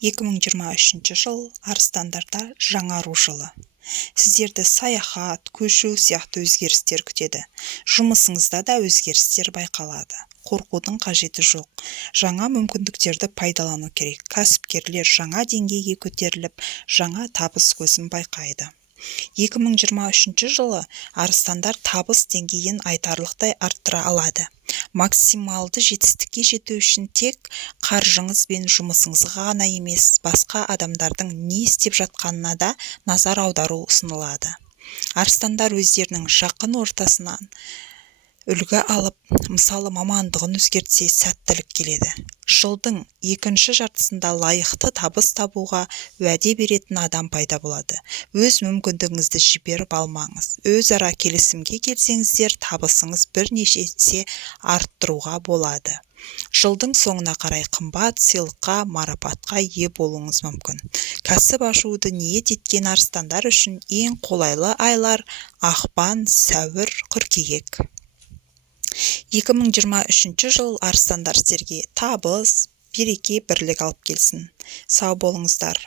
2023 жыл арыстандарда жаңару жылы. Сіздерді саяхат, көшу сияқты өзгерістер күтеді. Жұмысыңызда да өзгерістер байқалады. Қорқудың қажеті жоқ. Жаңа мүмкіндіктерді пайдалану керек. Кәсіпкерлер жаңа деңгейге көтеріліп, жаңа табыс көзін байқайды. 2023 жылы арыстандар табыс деңгейін айтарлықтай арттыра алады. Максималды жетістікке жету үшін тек қаржыңыз бен жұмысыңызға ғана емес, басқа адамдардың не істеп жатқанына да назар аудару ұсынылады. Арыстандар өздерінің жақын ортасынан үлгі алып, мысалы мамандығын өзгертсе сәттілік келеді. Жылдың екінші жартысында лайықты табыс табуға уәде беретін адам пайда болады. Өз мүмкіндігіңізді жіберіп алмаңыз. Өзара келісімге келсеңіздер, табысыңыз бірнеше есе арттыруға болады. Жылдың соңына қарай қымбат сыйлыққа, марапатқа ие болуыңыз мүмкін. Кәсіп ашуды ниет еткен арыстандар үшін ең қолайлы айлар ақпан, сәуір, қыркүйек. 2023 жыл арыстандар сіздерге табыс, береке, бірлік алып келсін. Сау болыңыздар.